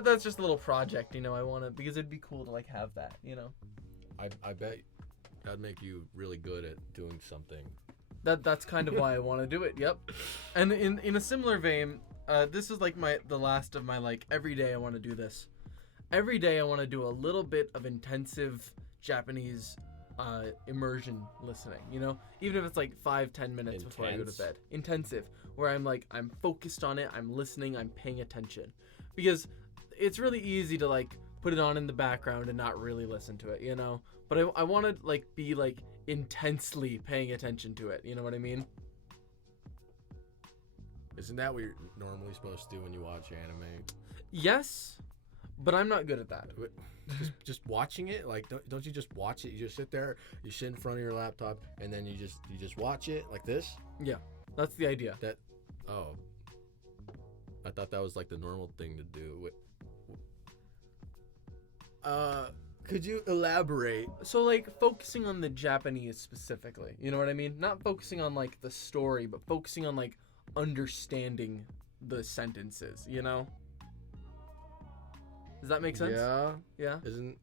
That's just a little project, you know. I want to, because it'd be cool to like have that, you know. I bet that'd make you really good at doing something. That's kind of why I want to do it. Yep. And in a similar vein, this is like the last of my like every day I want to do this. Every day I want to do a little bit of intensive Japanese immersion listening, you know, even if it's like 5-10 minutes before I go to bed. Intensive, where I'm focused on it, I'm listening, I'm paying attention, because it's really easy to like put it on in the background and not really listen to it, you know. But I want to like be like intensely paying attention to it. You know what I mean? Isn't that what you're normally supposed to do when you watch anime? Yes, but I'm not good at that. Just watching it, like don't you just watch it? You just sit there, you sit in front of your laptop, and then you just watch it like this. Yeah, that's the idea. I thought that was like the normal thing to do. Could you elaborate? So like focusing on the Japanese specifically, you know what I mean? Not focusing on like the story, but focusing on like understanding the sentences, you know? Does that make sense? Yeah. Isn't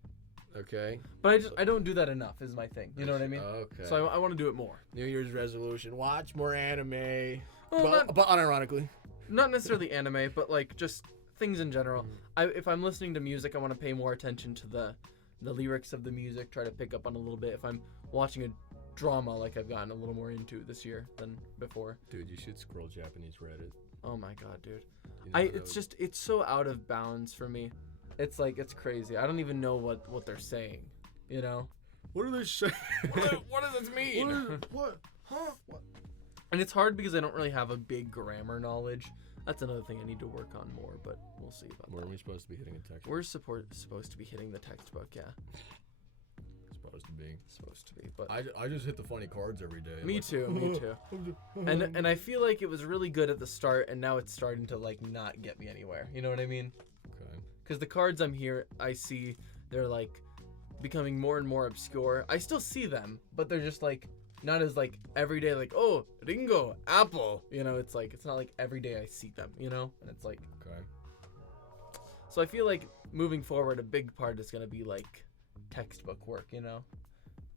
okay. But I don't do that enough is my thing. You know what I mean? Okay. So I want to do it more. New Year's resolution: watch more anime. Well, but unironically. Not necessarily anime, but like just things in general. If I'm listening to music, I want to pay more attention to the lyrics of the music, try to pick up on a little bit. If I'm watching a drama, like I've gotten a little more into this year than before. Dude, you should scroll Japanese Reddit. Oh my god, dude. It's so out of bounds for me. It's like, it's crazy. I don't even know what they're saying, you know? What are they saying? What does this mean? What? Huh? What? And it's hard because I don't really have a big grammar knowledge. That's another thing I need to work on more, but we'll see about that. Where are we supposed to be hitting a textbook? We're supposed to be hitting the textbook, yeah. Supposed to be. Supposed to be, but I just hit the funny cards every day. Me too. And I feel like it was really good at the start, and now it's starting to like not get me anywhere. You know what I mean? Okay. Because the cards I see, they're like becoming more and more obscure. I still see them, but they're just like not as like every day, like, oh, Ringo, apple, you know. It's like, it's not like every day I see them, you know. And it's like, okay. So I feel like moving forward, a big part is gonna be like textbook work, you know,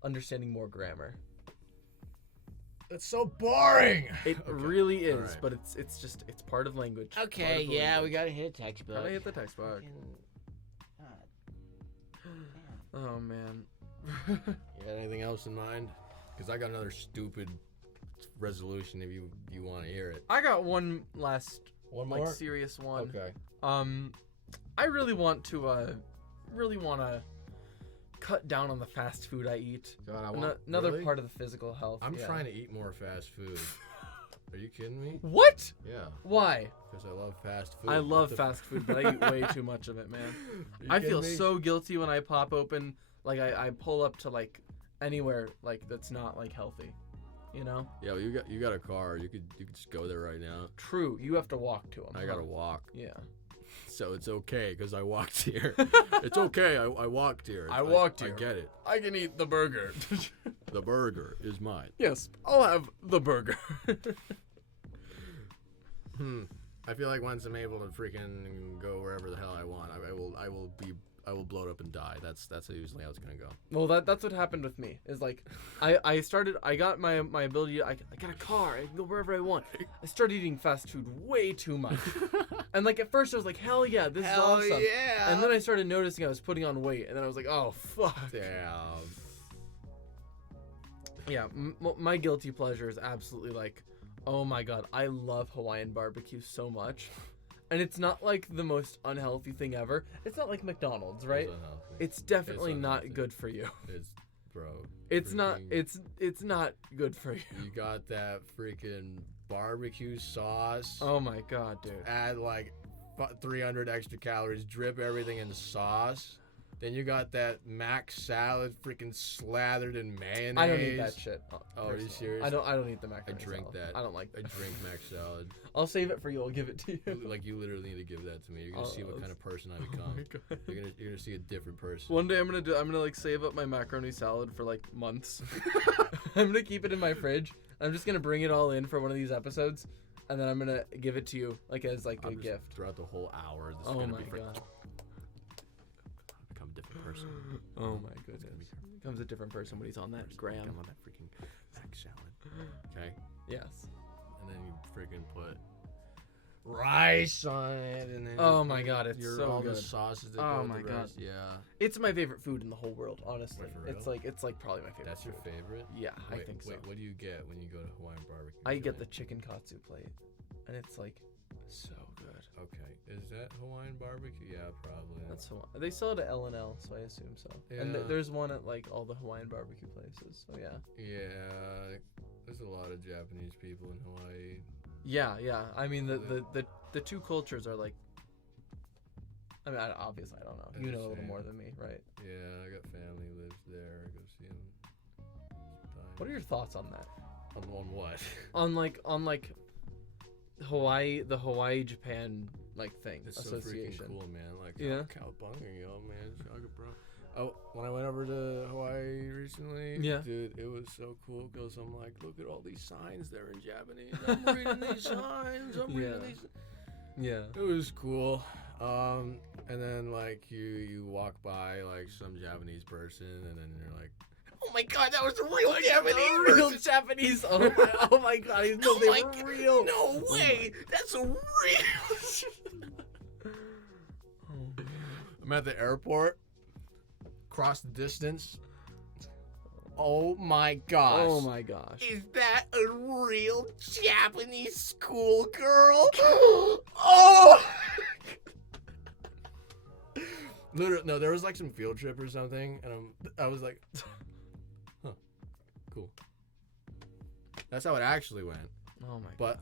understanding more grammar. That's so boring. It really is, right. But it's just, it's part of language. Okay, yeah, we gotta hit a textbook. Gotta hit the textbook. Oh man. You got anything else in mind? Because I got another stupid resolution if you want to hear it. I got one last One like more. serious one. Okay. I really want to cut down on the fast food I eat. God, Another really? part of the physical health. I'm yeah. trying to eat more fast food. Are you kidding me? What? Yeah. Why? Because I love fast food. I What love the fast food, but I eat way too much of it, man. Are you I feel kidding me? so guilty when I pop open, like I pull up to like anywhere like that's not like healthy, you know? Yeah, well, you got a car. You could just go there right now. True, you have to walk to them. I gotta walk, Yeah. so it's okay because I walked here. It's okay. I walked here. I walked I here. get it. I can eat the burger. The burger is mine. Yes, I'll have the burger. I feel like once I'm able to freaking go wherever the hell I want, I will blow it up and die. That's usually how it's gonna go. Well, that's what happened with me. Is like, I got my ability. I got a car. I can go wherever I want. I started eating fast food way too much. And like at first I was like, hell yeah, this is awesome. Yeah. And then I started noticing I was putting on weight, and then I was like, oh fuck. Damn. Yeah, my guilty pleasure is absolutely like, oh my god, I love Hawaiian barbecue so much. And it's not like the most unhealthy thing ever. It's not like McDonald's, right? It's definitely not unhealthy. good for you. It's bro. It's not freaking- it's not good for you. You got that freaking barbecue sauce. Oh my god, dude. Add like 300 extra calories. Drip everything in the sauce. Then you got that mac salad freaking slathered in mayonnaise. I don't eat that shit. Oh, are you personally. serious? I don't eat the macaroni drink salad. that. I don't like I that. drink mac salad. I'll save it for you. I'll give it to you. Like you literally need to give that to me. You're gonna see what kind of person I Oh become. my god. You're gonna see a different person. One day I'm gonna like save up my macaroni salad for like months. I'm gonna keep it in my fridge. I'm just gonna bring it all in for one of these episodes, and then I'm gonna give it to you like as like a I'm just gift. throughout the whole hour. This is Oh gonna my be god. become a different person. Oh my goodness. Becomes a different person when he's on that gram. I'm on that freaking mac salad. Okay. Yes. And then you freaking put rice on it, and then Oh you my put god, it's so all good. the sauces that Oh go with my the god. rice. Yeah. It's my favorite food in the whole world, honestly. Wait, for real? It's like probably my favorite. That's your food. favorite? Yeah, I Wait, think so. Wait, what do you get when you go to Hawaiian barbecue? I get the joint? chicken katsu plate, and it's like so good. Okay. Is that Hawaiian barbecue? Yeah, probably. That's they sell it at L&L, so I assume so. And Yeah. there's one at like all the Hawaiian barbecue places. So yeah. Yeah. There's a lot of Japanese people in Hawaii. Yeah, yeah. I mean the two cultures are like. I mean, obviously I don't know. They're You the know a little same. more than me, right? Yeah, I got family who lives there. I go see them. sometimes. What are your thoughts on that? On what? On like Hawaii, the Hawaii Japan like thing It's association. so freaking cool, man. Like, Yeah. cowabunga, yo, man. Shaka, bro. Oh, when I went over to Hawaii recently, Yeah. dude, it was so cool because I'm like, look at all these signs there in Japanese. I'm reading these signs. I'm reading Yeah. these. Yeah. It was cool. And then like you walk by like some Japanese person, and then you're like, oh my god, that was a real Japanese Real person. Japanese. Oh my god, he's Oh they my were God. real. No way, that's a real. Oh, I'm at the airport. Cross the distance. Oh my gosh. oh my gosh. Is that a real Japanese schoolgirl? Oh! Literally, no, there was like some field trip or something, and I was like, huh, cool. That's how it actually went. Oh my. But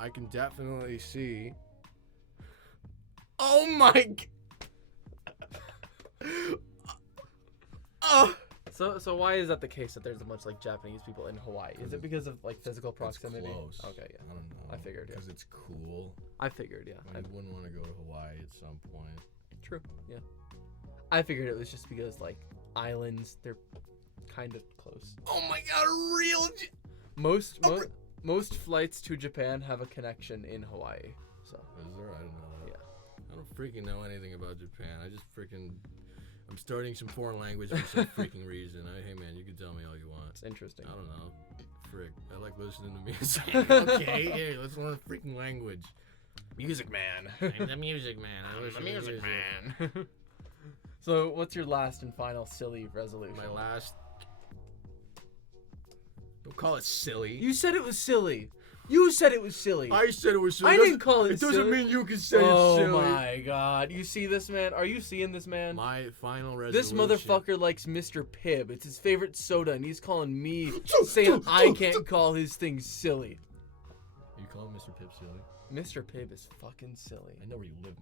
I can definitely see. Oh my. Oh. So why is that the case that there's a bunch like Japanese people in Hawaii? Is it because of like physical proximity? It's close. Okay, yeah. I don't know. I figured, yeah. Because it's cool. I figured, yeah. I wouldn't want to go to Hawaii at some point. True, yeah. I figured it was just because like islands, they're kind of close. Oh my god, a real. Most flights to Japan have a connection in Hawaii. So Is there? I don't know. yeah. I don't freaking know anything about Japan. I just freaking. I'm starting some foreign language for some freaking reason. Hey man, you can tell me all you want. It's interesting. I don't know. Frick. I like listening to music. Okay, hey, let's learn a freaking language. Music man. I'm the music man. I listen to music. man. So what's your last and final silly resolution? My last. Don't call it silly. You said it was silly. You said it was silly. I said it was silly. I didn't call it It doesn't silly. mean you can say Oh it's silly. my god. You see this, man? Are you seeing this, man? My final resolution. This motherfucker likes Mr. Pibb. It's his favorite soda, and he's calling me saying I can't call his thing silly. You call Mr. Pibb silly? Mr. Pibb is fucking silly. I know where you live,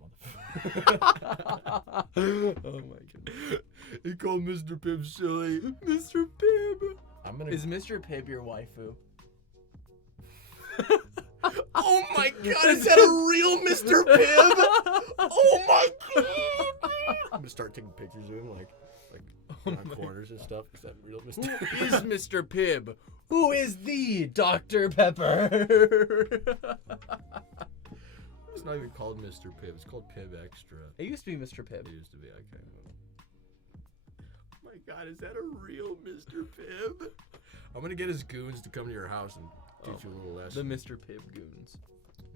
motherfucker. Oh my goodness. He called Mr. Pibb silly. Mr. Pibb. I'm gonna. Is Mr. Pibb your waifu? Oh my god, is that a real Mr. Pibb? Oh my god. I'm gonna start taking pictures of him, like on corners and stuff. Is that real Mr. Who is Mr. Pibb? Who is the Dr. Pepper? It's not even called Mr. Pibb. It's called Pibb Extra. It used to be Mr. Pibb. It used to be. I can't remember. Oh my god, is that a real Mr. Pibb? I'm gonna get his goons to come to your house and teach you a little The lesson. Mr. Pibb goons.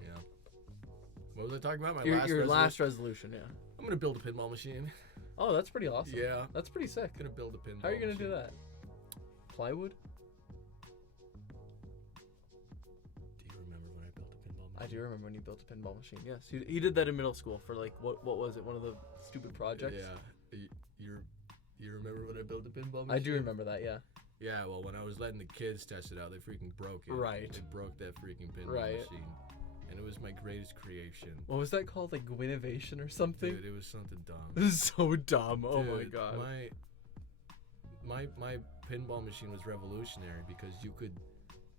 Yeah. What was I talking about? Your last resolution, yeah. I'm gonna build a pinball machine. Oh, that's pretty awesome. Yeah. That's pretty sick. I'm gonna build a pinball. How are you gonna do machine. that? Plywood? Do you remember when I built a pinball machine? I do remember when you built a pinball machine. Yes, he did that in middle school for like what was it? One of the stupid projects. Yeah. You remember when I built a pinball machine? I do remember that. Yeah. Yeah, well, when I was letting the kids test it out, they freaking broke it. Right. They broke that freaking pinball Right. machine. And it was my greatest creation. What was that called? Like Gwinnovation or something? Dude, it was something dumb. This is so dumb. Oh my Dude, god. My pinball machine was revolutionary because you could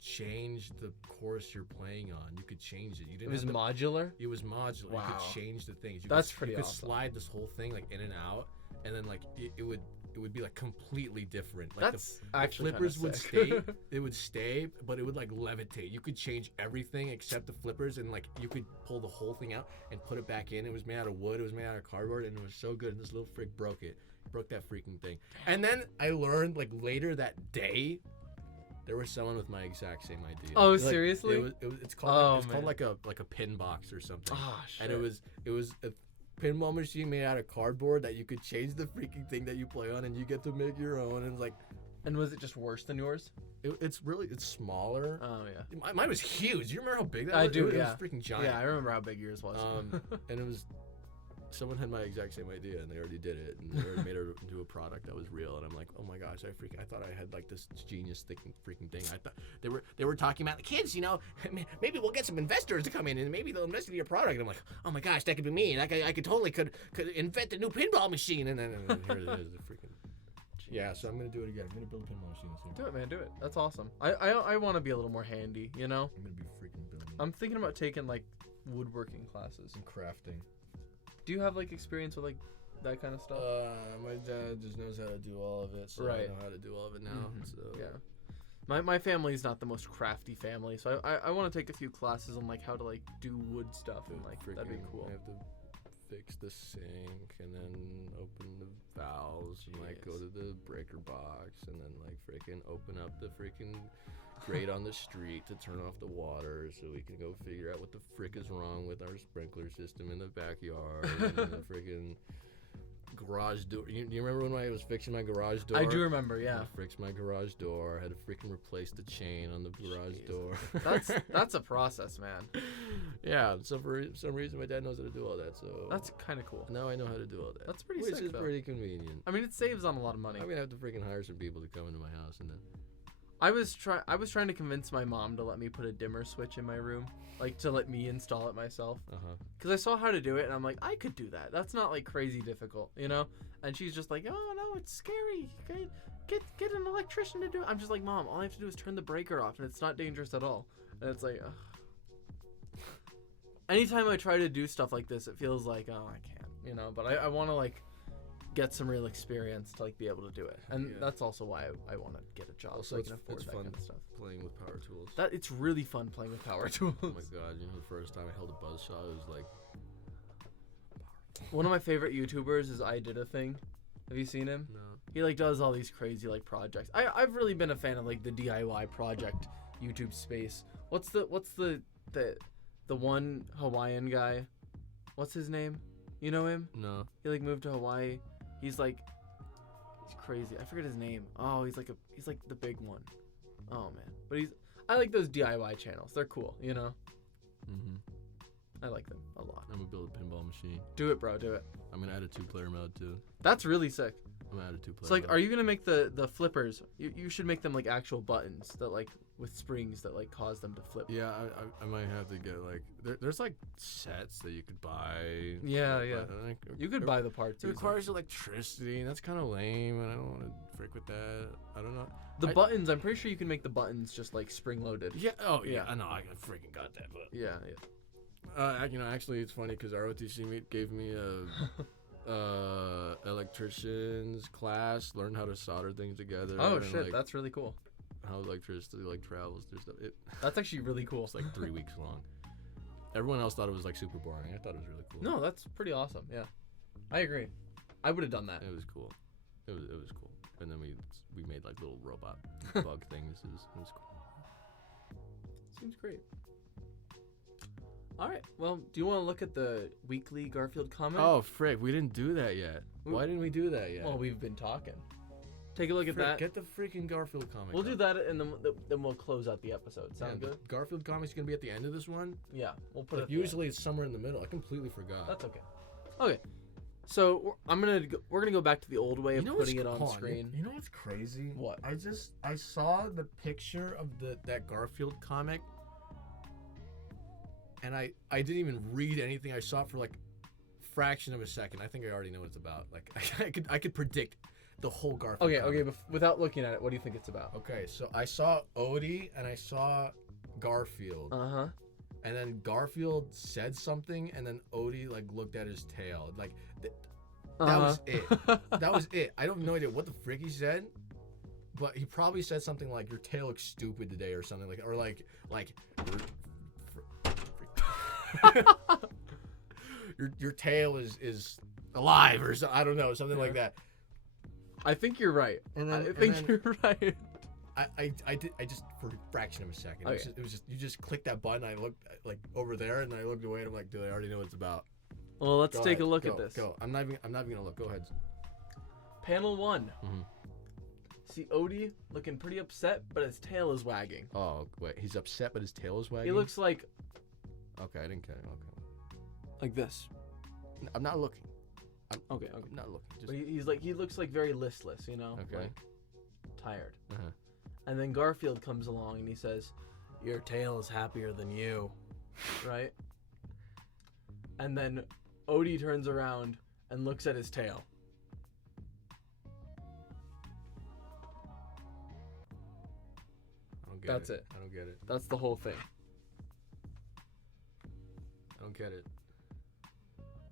change the course you're playing on. You could change it. You It didn't was have to, modular. It was modular. You Wow. could change the things. You That's could, pretty You could awesome. slide this whole thing like in and out, and then like it would be like completely different. Like That's the actually flippers kinda would sick. stay. It would stay, but it would like levitate. You could change everything except the flippers, and like you could pull the whole thing out and put it back in. It was made out of wood. It was made out of cardboard, and it was so good. And this little freak broke it. Broke that freaking thing. And then I learned like later that day, there was someone with my exact same idea. Oh, Like, seriously? It's called Oh, it's called man. like a pin box or something. Ah, shit. And it was a pinball machine made out of cardboard that you could change the freaking thing that you play on, and you get to make your own. And it's like And was it just worse than yours? it's smaller. Oh yeah. Mine was huge. You remember how big that I was? do, It yeah. was freaking giant. Yeah, I remember how big yours was. And it was someone had my exact same idea, and they already did it, and they already made it into a product that was real. And I'm like, oh my gosh, I thought I had like this genius freaking thing. I thought they were talking about the kids, you know, maybe we'll get some investors to come in and maybe they'll invest in your product. And I'm like, oh my gosh, that could be me. I could totally could invent a new pinball machine. And then here it is, the freaking. Yeah, so I'm gonna do it again. I'm gonna build a pinball machine this Do it, man. Do it. That's awesome. I want to be a little more handy. You know. I'm gonna be freaking building. I'm thinking about taking like woodworking classes. and crafting. Do you have like experience with like that kind of stuff? My dad just knows how to do all of it, so Right. I know how to do all of it now. Mhm. So Yeah. My family's not the most crafty family, so I want to take a few classes on like how to like do wood stuff and like that'd be Freaking- cool. I have to fix the sink and then open the valves and like go Jeez. to the breaker box and then like freaking open up the freaking grate on the street to turn off the water so we can go figure out what the frick is wrong with our sprinkler system in the backyard and then the freaking garage door. You remember when I was fixing my garage door? I do remember, yeah. I fixed my garage door. I had to freaking replace the chain on the garage Jeez. door. That's a process, man. Yeah, so for some reason my dad knows how to do all that, so That's kind of cool. now I know how to do all that. That's pretty Which sick, is though. pretty convenient. I mean, it saves on a lot of money. I'm gonna have to freaking hire some people to come into my house and then. I was trying to convince my mom to let me put a dimmer switch in my room, like to let me install it myself. Because I saw how to do it, and I'm like, I could do that. That's not like crazy difficult, you know? And she's just like, oh no, it's scary. Get an electrician to do it. I'm just like, Mom, all I have to do is turn the breaker off, and it's not dangerous at all. And it's like, ugh. Anytime I try to do stuff like this, it feels like, oh, I can't, you know? But I want to like get some real experience to like be able to do it, and Yeah. that's also why I want to get a job Also, so I can it's afford that fun. kind of stuff. Playing with power tools. That it's really fun playing with power tools. Oh my god! You know, the first time I held a buzzsaw, it was like. One of my favorite YouTubers is I Did a Thing. Have you seen him? No. He like does all these crazy like projects. I've really been a fan of like the DIY project YouTube space. What's the one Hawaiian guy? What's his name? You know him? No. He like moved to Hawaii. He's crazy. I forget his name. Oh, he's like the big one. Oh man, but I like those DIY channels. They're cool, you know. Mm-hmm. I like them a lot. I'm gonna build a pinball machine. Do it, bro. Do it. I'm gonna add a 2-player mode too. That's really sick. I'm gonna add a 2-player. It's like, mode. are you gonna make the flippers? You should make them like actual buttons that like with springs that like cause them to flip. Yeah, I might have to get like there's like sets that you could buy. Yeah, but yeah. I think You could buy the parts. It easily. requires electricity, and that's kind of lame, and I don't want to freak with that. I don't know. The buttons. I'm pretty sure you can make the buttons just like spring loaded. Yeah. Oh yeah. Yeah. I know. I freaking got that, but. Yeah, yeah. You know, actually, it's funny because ROTC meet gave me a electrician's class, learn how to solder things together. Oh and, shit, like, that's really cool. how electricity like travels through stuff. That's actually really cool. It's like 3 weeks long. Everyone else thought it was like super boring. I thought it was really cool. No, that's pretty awesome. Yeah, I agree. I would have done that. It was cool. It was cool. And then we made like little robot bug things. It was cool. Seems great. All right. Well, do you want to look at the weekly Garfield comment? Oh frick, we didn't do that yet. Why didn't we do that yet? Well, we've been talking. Take a look at that. Get the freaking Garfield comic. We'll do that, and then we'll close out the episode. Sound good? The Garfield comic's gonna be at the end of this one. Yeah, we'll put Like, it. At the end. usually it's somewhere in the middle. I completely forgot. That's okay. Okay. So we're gonna go back to the old way of putting it on screen. You know what's crazy? What? I saw the picture of that Garfield comic, and I didn't even read anything. I saw it for like fraction of a second. I think I already know what it's about. Like I could predict the whole Garfield. Okay, comic. okay. Without looking at it, what do you think it's about? Okay, so I saw Odie and I saw Garfield. Uh-huh. And then Garfield said something, and then Odie like looked at his tail. Like that was it. That was it. I don't know idea what the frick he said, but he probably said something like "Your tail looks stupid today" or something like, or like your tail is alive or so, I don't know, something like that. I think you're right. And then, I think you're right. I just for a fraction of a second. Okay. It was just you just click that button. I looked like over there, and I looked away, and I'm like, dude, I already know what it's about. Well, let's Go take a ahead. look Go, at this. Go. I'm not even gonna look. Go ahead. Panel 1. Mm-hmm. See Odie looking pretty upset, but his tail is wagging. Oh wait, he's upset, but his tail is wagging. He looks like Okay, I didn't get it. Okay. like this. I'm not looking. Okay. I'm not looking. Just But he looks like very listless, you know, Okay. like tired. uh-huh. And then Garfield comes along and he says, "Your tail is happier than you," right? And then Odie turns around and looks at his tail. I don't get That's it. it. I don't get it. That's the whole thing. I don't get it.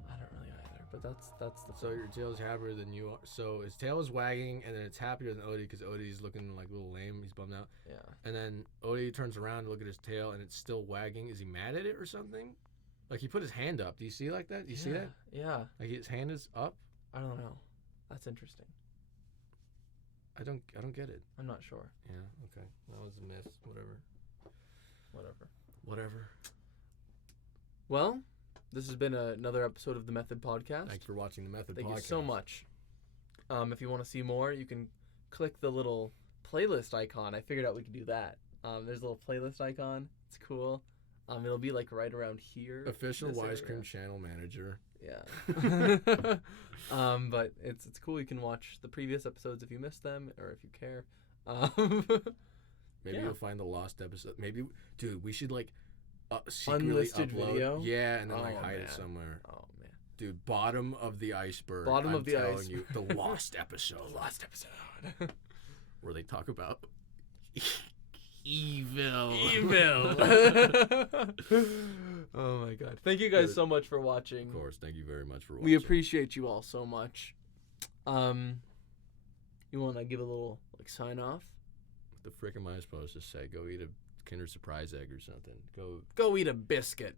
I don't really either, but that's the. So your tail's happier than you are. So his tail is wagging, and then it's happier than Odie because Odie's looking like a little lame. He's bummed out. Yeah. And then Odie turns around to look at his tail, and it's still wagging. Is he mad at it or something? Like he put his hand up. Do you see like that? Do you see that? Yeah. Like his hand is up. I don't know. That's interesting. I don't get it. I'm not sure. Yeah. Okay. That was a miss. Whatever. Whatever. Well, this has been another episode of the Method Podcast. Thanks for watching the Method Thank Podcast. you so much. If you want to see more, you can click the little playlist icon. I figured out we could do that. There's a little playlist icon. It's cool. It'll be like right around here. Official this Wise area. Cream channel manager. Yeah. But it's cool. You can watch the previous episodes if you missed them or if you care. Maybe Yeah. you'll find the lost episode. Maybe, dude, we should like secretly Unlisted upload. video? Yeah, and then Oh, like hide it man. somewhere. Oh man. Dude, bottom of the iceberg. Bottom I'm of the telling iceberg. you, the lost episode. Last episode. Where they talk about evil. Oh my god. Thank you guys so much for watching. Of course, thank you very much for watching. We appreciate you all so much. You want to give a little like sign off? What the frick am I supposed to say? Go eat a Kinder Surprise egg or something. Go eat a biscuit.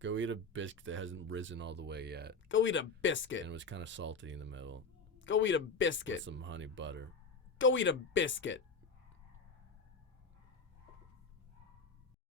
Go eat a biscuit that hasn't risen all the way yet. Go eat a biscuit. And it was kind of salty in the middle. Go eat a With biscuit. some honey butter. Go eat a biscuit.